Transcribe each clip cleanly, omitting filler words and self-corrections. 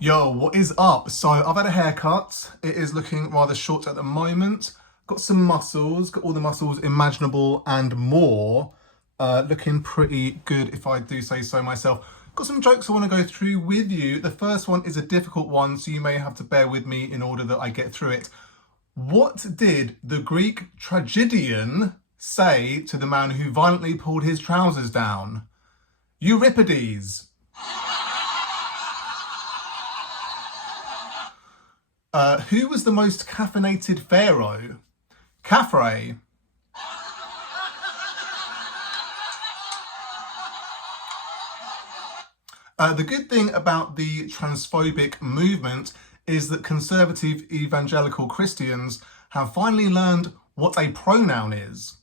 Yo, what is up? So I've had a haircut. It is looking rather short at the moment. Got some muscles, got all the muscles imaginable and more. Looking pretty good if I do say so myself. Got some jokes I want to go through with you. The first one is a difficult one, so you may have to bear with me in order that I get through it. What did the Greek tragedian say to the man who violently pulled his trousers down? Euripides. Who was the most caffeinated pharaoh? Khafre. The good thing about the transphobic movement is that conservative evangelical Christians have finally learned what a pronoun is.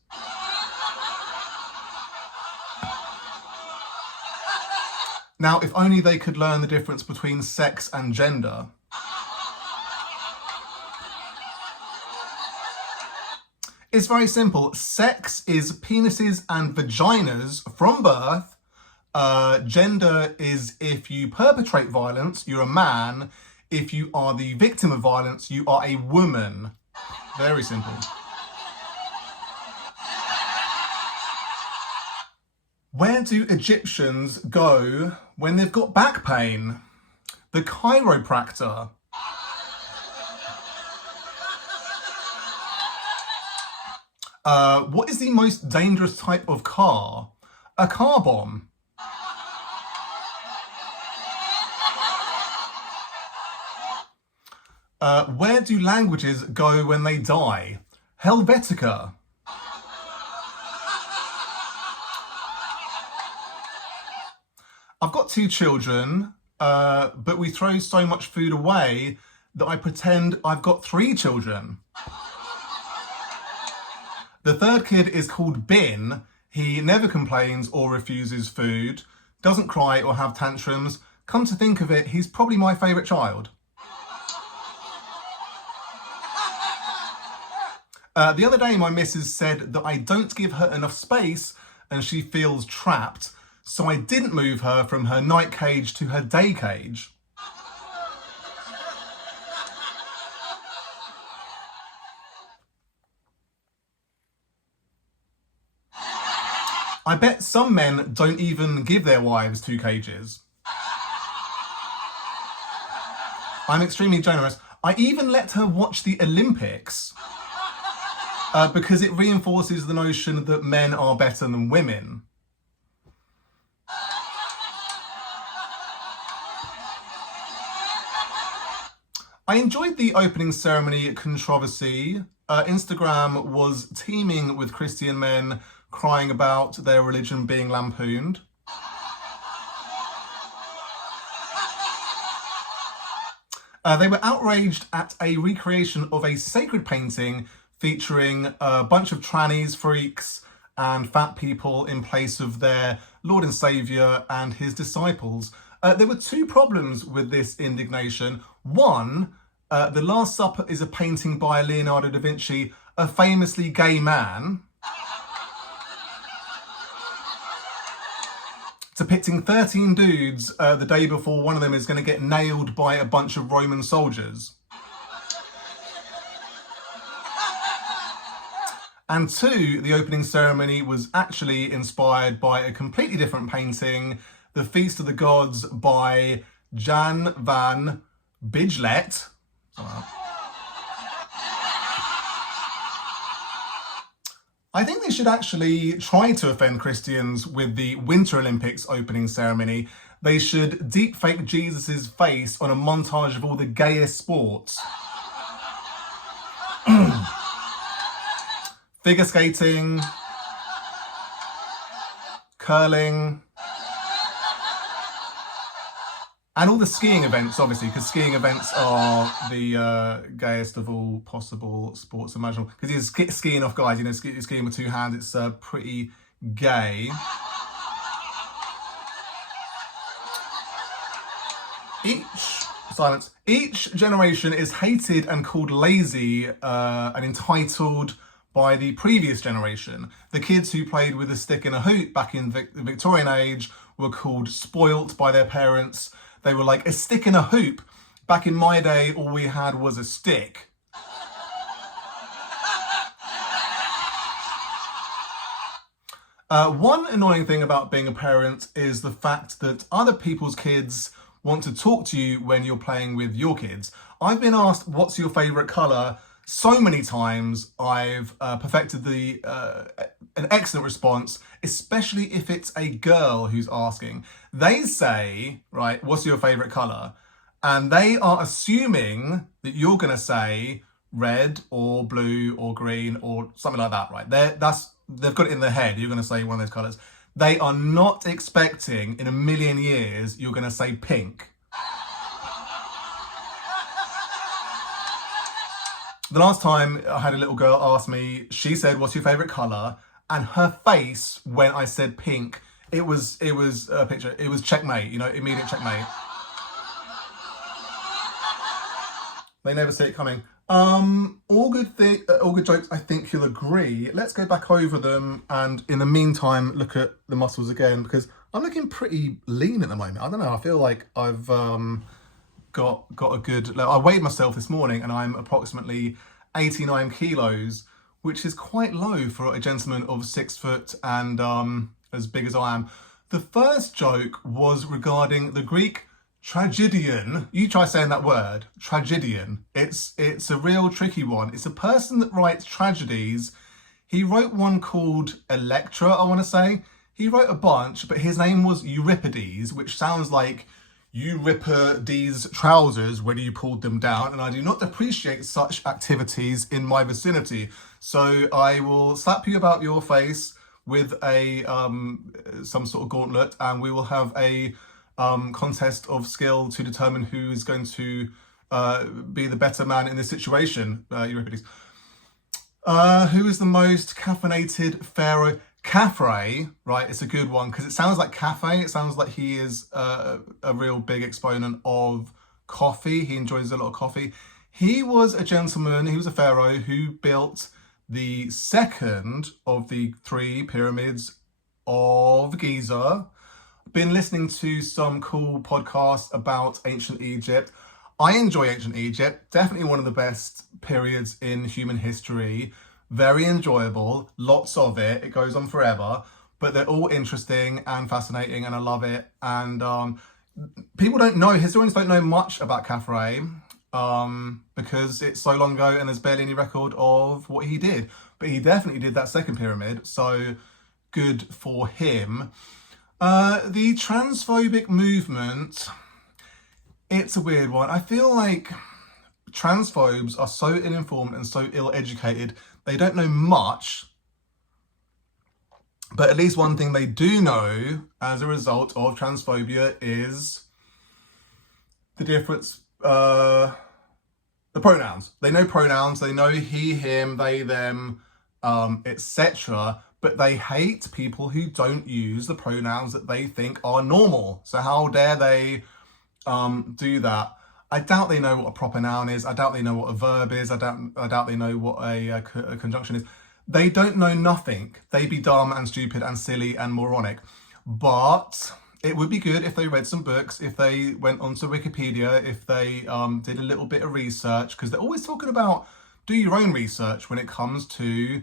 Now, if only they could learn the difference between sex and gender. It's very simple. Sex is penises and vaginas from birth. Gender is if you perpetrate violence, you're a man. If you are the victim of violence, you are a woman. Very simple. Where do Egyptians go when they've got back pain? The chiropractor. What is the most dangerous type of car? A car bomb. Where do languages go when they die? Helvetica. I've got 2 children, but we throw so much food away that I pretend I've got 3 children. The third kid is called Bin. He never complains or refuses food, doesn't cry or have tantrums. Come to think of it, he's probably my favourite child. The other day, my missus said that I don't give her enough space and she feels trapped, so I didn't move her from her night cage to her day cage. I bet some men don't even give their wives 2 cages. I'm extremely generous. I even let her watch the Olympics because it reinforces the notion that men are better than women. I enjoyed the opening ceremony controversy. Instagram was teeming with Christian men crying about their religion being lampooned. They were outraged at a recreation of a sacred painting featuring a bunch of trannies, freaks, and fat people in place of their Lord and Saviour and his disciples. There were 2 problems with this indignation. One, The Last Supper is a painting by Leonardo da Vinci, a famously gay man, depicting 13 dudes the day before one of them is going to get nailed by a bunch of Roman soldiers. And 2, the opening ceremony was actually inspired by a completely different painting, The Feast of the Gods by Jan van Bijlet. I think they should actually try to offend Christians with the Winter Olympics opening ceremony. They should deepfake Jesus' face on a montage of all the gayest sports. Figure skating, curling, and all the skiing events, obviously, because skiing events are the gayest of all possible sports imaginable. Because he's skiing off guys, you know, skiing with 2 hands, it's pretty gay. Each generation is hated and called lazy and entitled by the previous generation. The kids who played with a stick and a hoop back in the Victorian age were called spoilt by their parents. They were like, a stick in a hoop. Back in my day, all we had was a stick. One annoying thing about being a parent is the fact that other people's kids want to talk to you when you're playing with your kids. I've been asked, what's your favourite colour? So many times I've perfected an excellent response, especially if it's a girl who's asking. They say, right, what's your favourite colour? And they are assuming that you're going to say red or blue or green or something like that, right? They've got it in their head. You're going to say one of those colours. They are not expecting in a million years you're going to say pink. The last time I had a little girl ask me, she said, what's your favourite colour? And her face when I said pink, it was a picture. It was checkmate, immediate checkmate. They never see it coming. All good jokes, I think you'll agree. Let's go back over them and in the meantime, look at the muscles again because I'm looking pretty lean at the moment. I don't know, I feel like I've got a good... I weighed myself this morning and I'm approximately 89 kilos, which is quite low for a gentleman of 6 foot and as big as I am. The first joke was regarding the Greek tragedian. You try saying that word, tragedian. It's a real tricky one. It's a person that writes tragedies. He wrote one called Electra, I want to say. He wrote a bunch, but his name was Euripides, which sounds like Euripides' trousers when you pulled them down, and I do not appreciate such activities in my vicinity. So I will slap you about your face with a some sort of gauntlet, and we will have a contest of skill to determine who is going to be the better man in this situation. Euripides. Who is the most caffeinated pharaoh? Caffrey, right, it's a good one because it sounds like cafe. It sounds like he is a real big exponent of coffee. He enjoys a lot of coffee. He was a gentleman, he was a pharaoh who built the second of the 3 pyramids of Giza. Been listening to some cool podcasts about ancient Egypt. I enjoy ancient Egypt, definitely one of the best periods in human history. Very enjoyable, lots of it. It goes on forever, but they're all interesting and fascinating, and I love it. And people don't know, historians don't know much about Khafre because it's so long ago and there's barely any record of what he did. But he definitely did that second pyramid, so good for him. The transphobic movement, it's a weird one. I feel like transphobes are so ill-informed and so ill-educated. They don't know much, but at least one thing they do know as a result of transphobia is the difference, the pronouns. They know pronouns, they know he, him, they, them, etc. But they hate people who don't use the pronouns that they think are normal. So how dare they do that? I doubt they know what a proper noun is. I doubt they know what a verb is. I doubt they know what a conjunction is. They don't know nothing. They be dumb and stupid and silly and moronic. But it would be good if they read some books, if they went onto Wikipedia, if they did a little bit of research, because they're always talking about do your own research when it comes to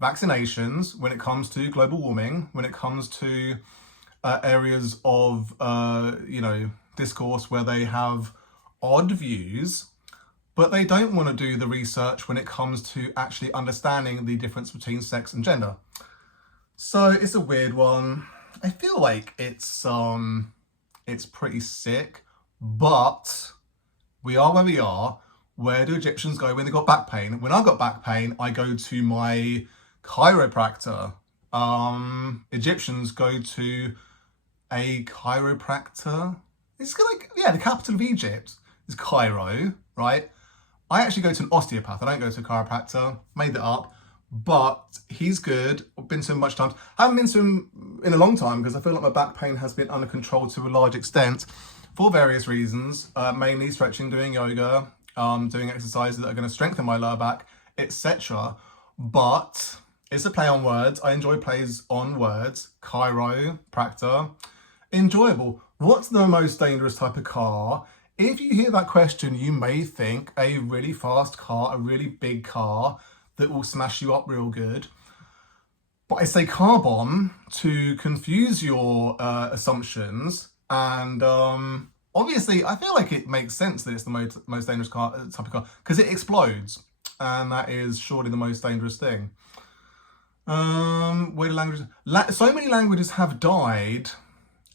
vaccinations, when it comes to global warming, when it comes to areas of, discourse where they have odd views, but they don't want to do the research when it comes to actually understanding the difference between sex and gender. So it's a weird one. I feel like it's pretty sick, but we are where we are. Where do Egyptians go when they got back pain? When I got back pain, I go to my chiropractor. Egyptians go to a chiropractor. It's like, yeah, the capital of Egypt is Cairo, right? I actually go to an osteopath. I don't go to a chiropractor. Made that up. But he's good. I've been to him much times. I haven't been to him in a long time because I feel like my back pain has been under control to a large extent for various reasons, mainly stretching, doing yoga, doing exercises that are going to strengthen my lower back, etc. But it's a play on words. I enjoy plays on words. Chiropractor. Enjoyable. What's the most dangerous type of car? If you hear that question, you may think a really fast car, a really big car that will smash you up real good. But I say car bomb to confuse your assumptions. And obviously, I feel like it makes sense that it's the most dangerous car, type of car, because it explodes. And that is surely the most dangerous thing. Where languages, so many languages have died.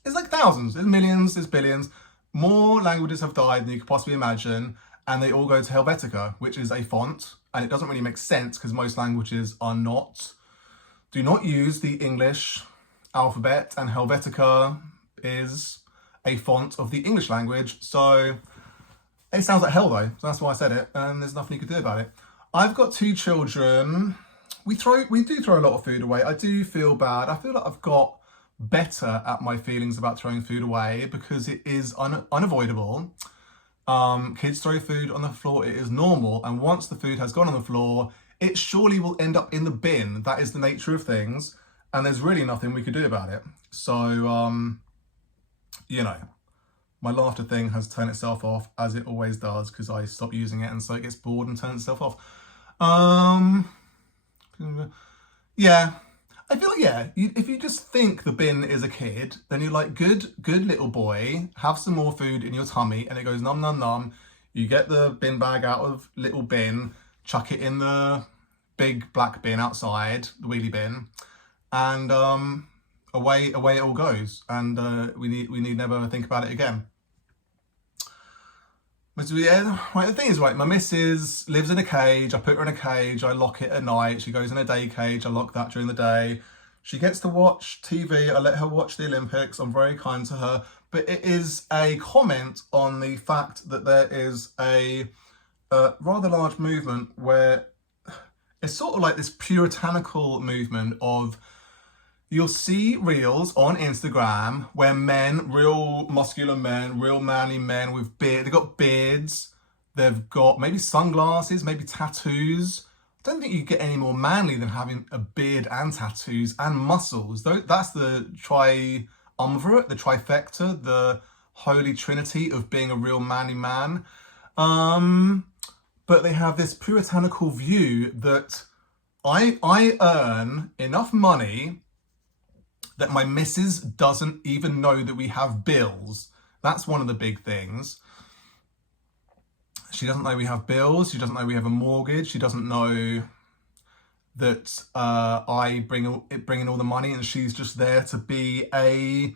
It's like thousands, there's millions, there's billions. More languages have died than you could possibly imagine, and they all go to Helvetica, which is a font, and it doesn't really make sense because most languages do not use the English alphabet, and Helvetica is a font of the English language, so it sounds like hell though, so that's why I said it, and there's nothing you could do about it. I've got 2 children. We do throw a lot of food away. I do feel bad. I feel like I've got better at my feelings about throwing food away because it is unavoidable. Kids throw food on the floor, it is normal, and once the food has gone on the floor, it surely will end up in the bin. That is the nature of things, and there's really nothing we could do about it. So, you know, my laughter thing has turned itself off, as it always does, because I stop using it, and so it gets bored and turns itself off. Yeah, I feel like, yeah, if you just think the bin is a kid, then you're like, good little boy, have some more food in your tummy, and it goes num num num. You get the bin bag out of little bin, chuck it in the big black bin outside, the wheelie bin, and away it all goes, and we need never think about it again. But yeah, right, the thing is, right, my missus lives in a cage. I put her in a cage. I lock it at night. She goes in a day cage. I lock that during the day. She gets to watch TV. I let her watch the Olympics. I'm very kind to her. But it is a comment on the fact that there is a rather large movement where it's sort of like this puritanical movement of, you'll see reels on Instagram where men, real muscular men, real manly men with beard, they've got beards, they've got maybe sunglasses, maybe tattoos. I don't think you get any more manly than having a beard and tattoos and muscles. That's the triumvirate, the trifecta, the holy trinity of being a real manly man. But they have this puritanical view that I earn enough money that my missus doesn't even know that we have bills. That's one of the big things. She doesn't know we have bills. She doesn't know we have a mortgage. She doesn't know that I bring in all the money, and she's just there to be a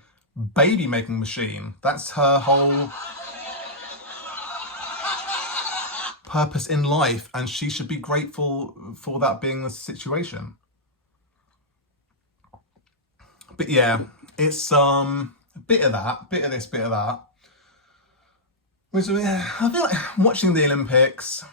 baby making machine. That's her whole purpose in life, and she should be grateful for that being the situation. But yeah, it's a bit of that, bit of this, bit of that. Which, I feel like watching the Olympics,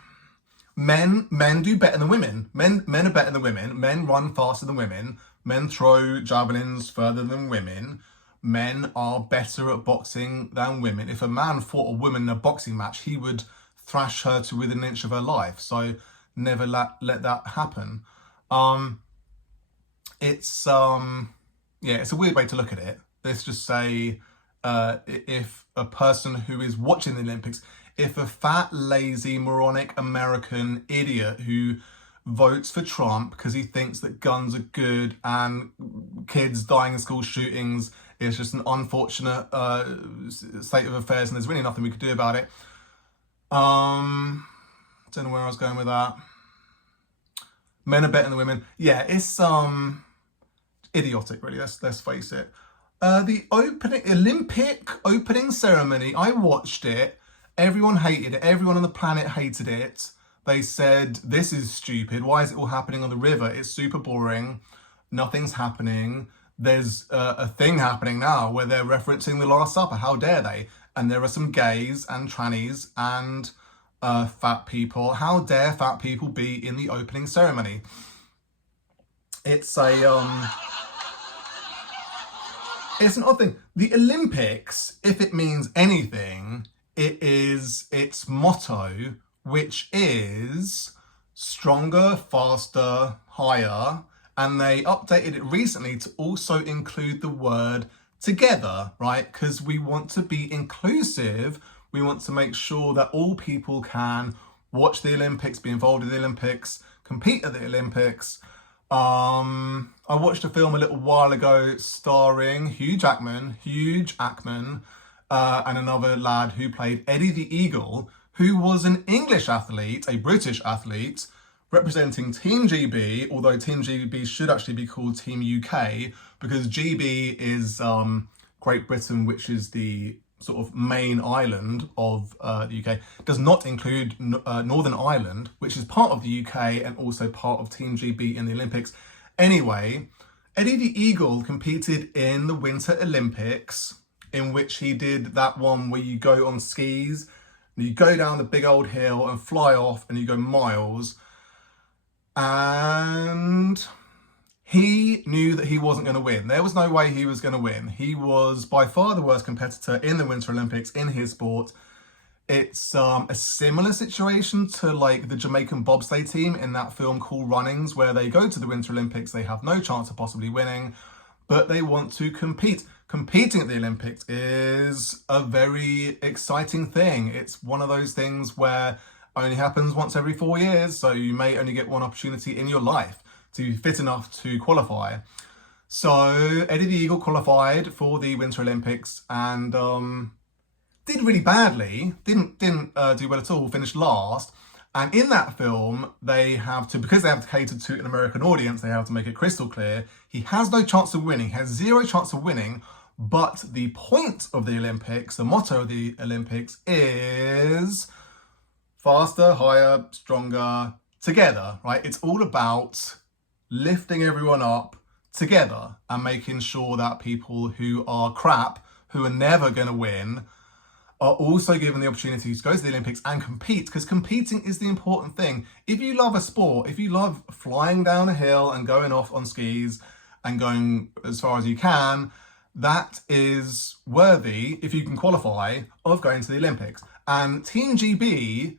men do better than women. Men are better than women. Men run faster than women. Men throw javelins further than women. Men are better at boxing than women. If a man fought a woman in a boxing match, he would thrash her to within an inch of her life. So never let that happen. Yeah, it's a weird way to look at it. Let's just say, if a person who is watching the Olympics, if a fat, lazy, moronic American idiot who votes for Trump because he thinks that guns are good and kids dying in school shootings is just an unfortunate state of affairs, and there's really nothing we could do about it. Don't know where I was going with that. Men are better than women. Yeah, it's idiotic, really. Let's face it. The Olympic opening ceremony, I watched it. Everyone hated it. Everyone on the planet hated it. They said, this is stupid. Why is it all happening on the river? It's super boring. Nothing's happening. There's a thing happening now where they're referencing the Last Supper. How dare they? And there are some gays and trannies and fat people. How dare fat people be in the opening ceremony? It's it's an odd thing. The Olympics, if it means anything, it is its motto, which is stronger, faster, higher. And they updated it recently to also include the word together, right? Because we want to be inclusive. We want to make sure that all people can watch the Olympics, be involved in the Olympics, compete at the Olympics. I watched a film a little while ago starring Hugh Jackman, and another lad who played Eddie the Eagle, who was an English athlete, a British athlete, representing Team GB, although Team GB should actually be called Team UK, because GB is Great Britain, which is the sort of main island of the UK, does not include Northern Ireland, which is part of the UK and also part of Team GB in the Olympics. Anyway, Eddie the Eagle competed in the Winter Olympics, in which he did that one where you go on skis, and you go down the big old hill and fly off and you go miles. And he knew that he wasn't going to win. There was no way he was going to win. He was by far the worst competitor in the Winter Olympics in his sport. It's a similar situation to like the Jamaican bobsleigh team in that film Cool Runnings, where they go to the Winter Olympics, they have no chance of possibly winning, but they want to compete. Competing at the Olympics is a very exciting thing. It's one of those things where only happens once every 4 years, so you may only get one opportunity in your life to be fit enough to qualify. So Eddie the Eagle qualified for the Winter Olympics and did really badly, didn't do well at all, finished last. And in that film, because they have to cater to an American audience, they have to make it crystal clear, he has no chance of winning, has zero chance of winning, but the point of the Olympics, the motto of the Olympics is faster, higher, stronger, together, right? It's all about lifting everyone up together and making sure that people who are crap, who are never going to win, are also given the opportunity to go to the Olympics and compete, because competing is the important thing. If you love a sport, if you love flying down a hill and going off on skis and going as far as you can, that is worthy, if you can qualify, of going to the Olympics. And Team GB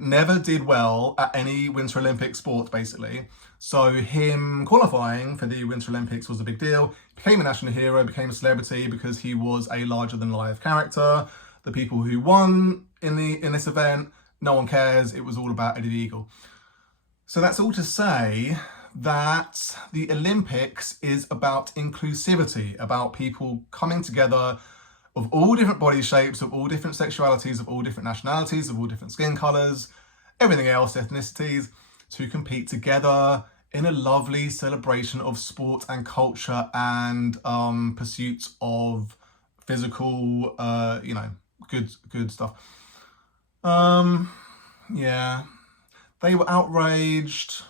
never did well at any Winter Olympic sport, basically. So him qualifying for the Winter Olympics was a big deal. Became a national hero, became a celebrity because he was a larger-than-life character. The people who won in this event, no one cares. It was all about Eddie the Eagle. So that's all to say that the Olympics is about inclusivity, about people coming together of all different body shapes, of all different sexualities, of all different nationalities, of all different skin colours, everything else, ethnicities, to compete together in a lovely celebration of sport and culture and pursuits of physical, good stuff. Yeah, they were outraged.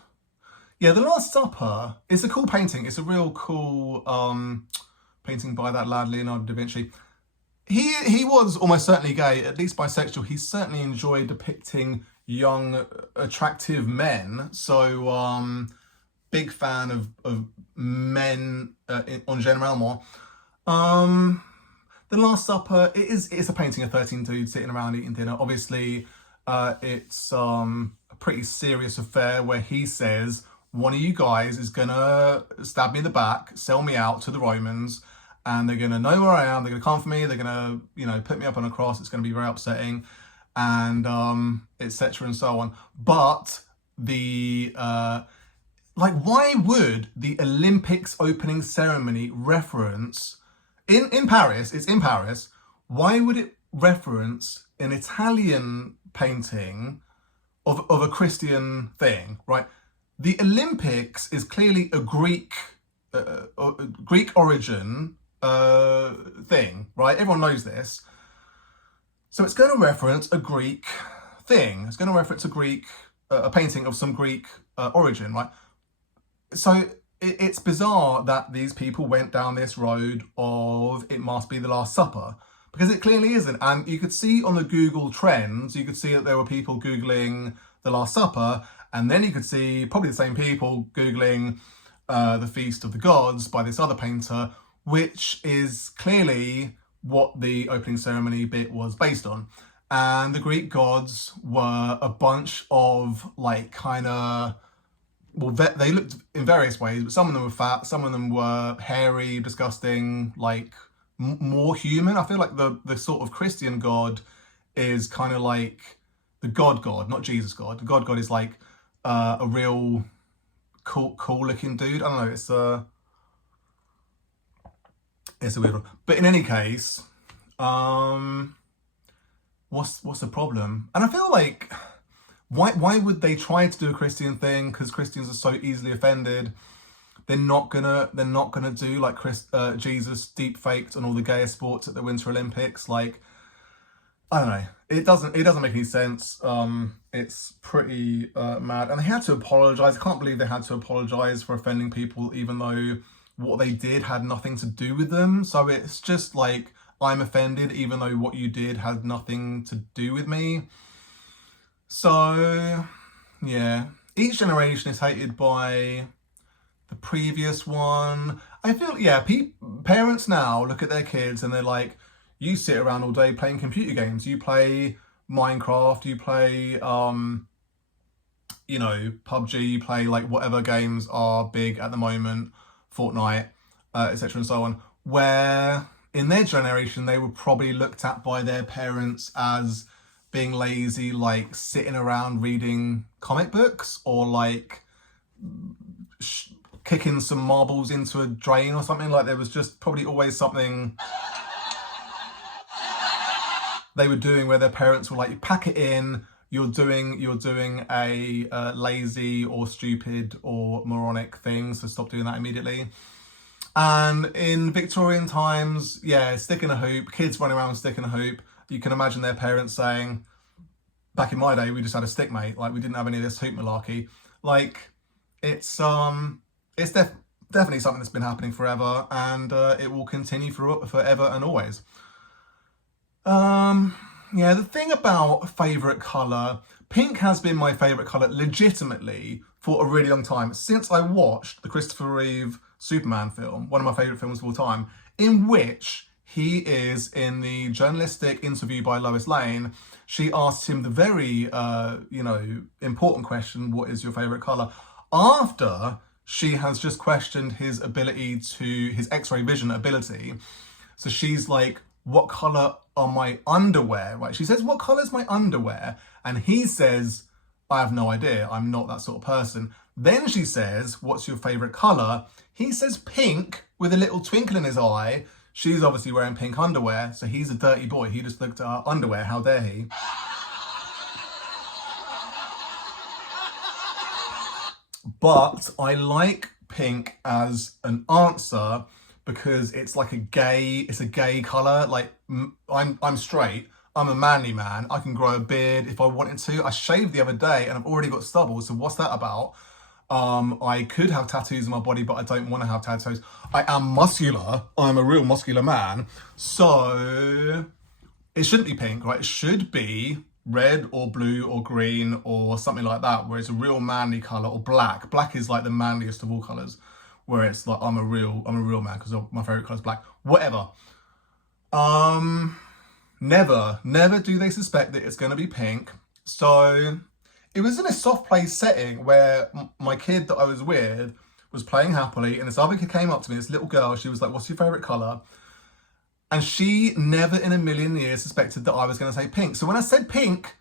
Yeah, The Last Supper, it's a cool painting. It's a real cool painting by that lad, Leonardo da Vinci. He was almost certainly gay, at least bisexual. He certainly enjoyed depicting young, attractive men. So, big fan of men en généralement. The Last Supper, it's a painting of 13 dudes sitting around eating dinner. Obviously, it's a pretty serious affair where he says, one of you guys is gonna stab me in the back, sell me out to the Romans, and they're gonna know where I am, they're gonna come for me, they're gonna, put me up on a cross, it's gonna be very upsetting, and etc. and so on. But why would the Olympics opening ceremony reference, in Paris, it's in Paris, why would it reference an Italian painting of a Christian thing, right? The Olympics is clearly a Greek origin thing, right? Everyone knows this. So it's going to reference a Greek thing. It's going to reference a painting of some Greek origin, right? So it's bizarre that these people went down this road of it must be the Last Supper, because it clearly isn't. And you could see on the Google trends, you could see that there were people Googling the Last Supper, and then you could see probably the same people Googling the Feast of the Gods by this other painter, which is clearly what the opening ceremony bit was based on. And the Greek gods were a bunch of kind of well, they looked in various ways, but some of them were fat, some of them were hairy, disgusting, like more human. I feel like the sort of Christian God is kind of like the God, not Jesus God. The God is like a real cool looking dude. I don't know. It's a weird one. But in any case, what's the problem? And I feel like why would they try to do a Christian thing? Because Christians are so easily offended. They're not gonna do like Jesus deep faked on all the gay sports at the Winter Olympics. Like, I don't know. It doesn't make any sense. It's pretty mad. And they had to apologize. I can't believe they had to apologize for offending people, even though what they did had nothing to do with them. So it's just like, I'm offended, even though what you did had nothing to do with me. So, yeah. Each generation is hated by the previous one. I feel, yeah, parents now look at their kids and they're like, you sit around all day playing computer games. You play Minecraft, you play, you know, PUBG, you play like whatever games are big at the moment, Fortnite, etc. and so on, where in their generation, they were probably looked at by their parents as being lazy, like sitting around reading comic books or like kicking some marbles into a drain or something. Like there was just probably always something they were doing where their parents were like, you pack it in, you're doing a lazy or stupid or moronic thing, so stop doing that immediately. And in Victorian times, yeah, sticking a hoop, kids running around sticking a hoop, you can imagine their parents saying, back in my day, we just had a stick, mate. Like, we didn't have any of this hoop malarkey. Like, it's definitely something that's been happening forever, and it will continue forever and always. Yeah, the thing about favourite colour, pink has been my favourite colour legitimately for a really long time, since I watched the Christopher Reeve Superman film, one of my favourite films of all time, in which he is in the journalistic interview by Lois Lane. She asks him the very, important question, what is your favourite colour? After she has just questioned his X-ray vision ability. So she's like, what colour are my underwear? Right? She says, what colour is my underwear? And he says, I have no idea. I'm not that sort of person. Then she says, what's your favourite colour? He says pink with a little twinkle in his eye. She's obviously wearing pink underwear, so he's a dirty boy. He just looked at her underwear. How dare he? But I like pink as an answer because it's like a gay colour. Like, I'm straight. I'm a manly man. I can grow a beard if I wanted to. I shaved the other day and I've already got stubble. So what's that about? I could have tattoos on my body, but I don't want to have tattoos. I am muscular. I'm a real muscular man. So it shouldn't be pink, right? It should be red or blue or green or something like that, where it's a real manly colour, or black. Black is like the manliest of all colours, where it's like, I'm a real man because my favourite colour is black. Whatever. Never do they suspect that it's going to be pink. So it was in a soft play setting where my kid that I was with was playing happily, and this other kid came up to me, this little girl, she was like, what's your favourite colour? And she never in a million years suspected that I was going to say pink. So when I said pink,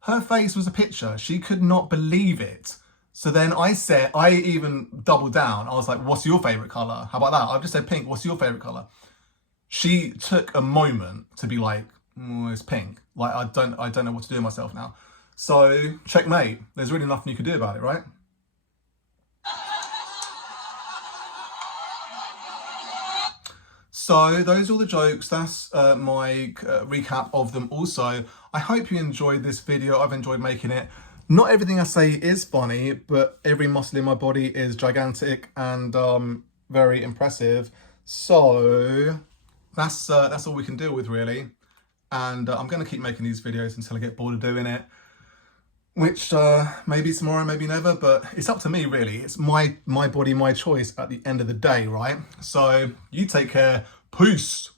her face was a picture. She could not believe it. So then I even doubled down. I was like, what's your favourite colour? How about that? I've just said pink. What's your favourite colour? She took a moment to be like, it's pink. Like, I don't know what to do with myself now. So, checkmate. There's really nothing you could do about it, right? So, those are all the jokes. That's my recap of them also. I hope you enjoyed this video. I've enjoyed making it. Not everything I say is funny, but every muscle in my body is gigantic and very impressive. So, that's all we can deal with, really. And I'm going to keep making these videos until I get bored of doing it. Which maybe tomorrow, maybe never, but it's up to me, really. It's my body, my choice at the end of the day, right? So you take care. Peace.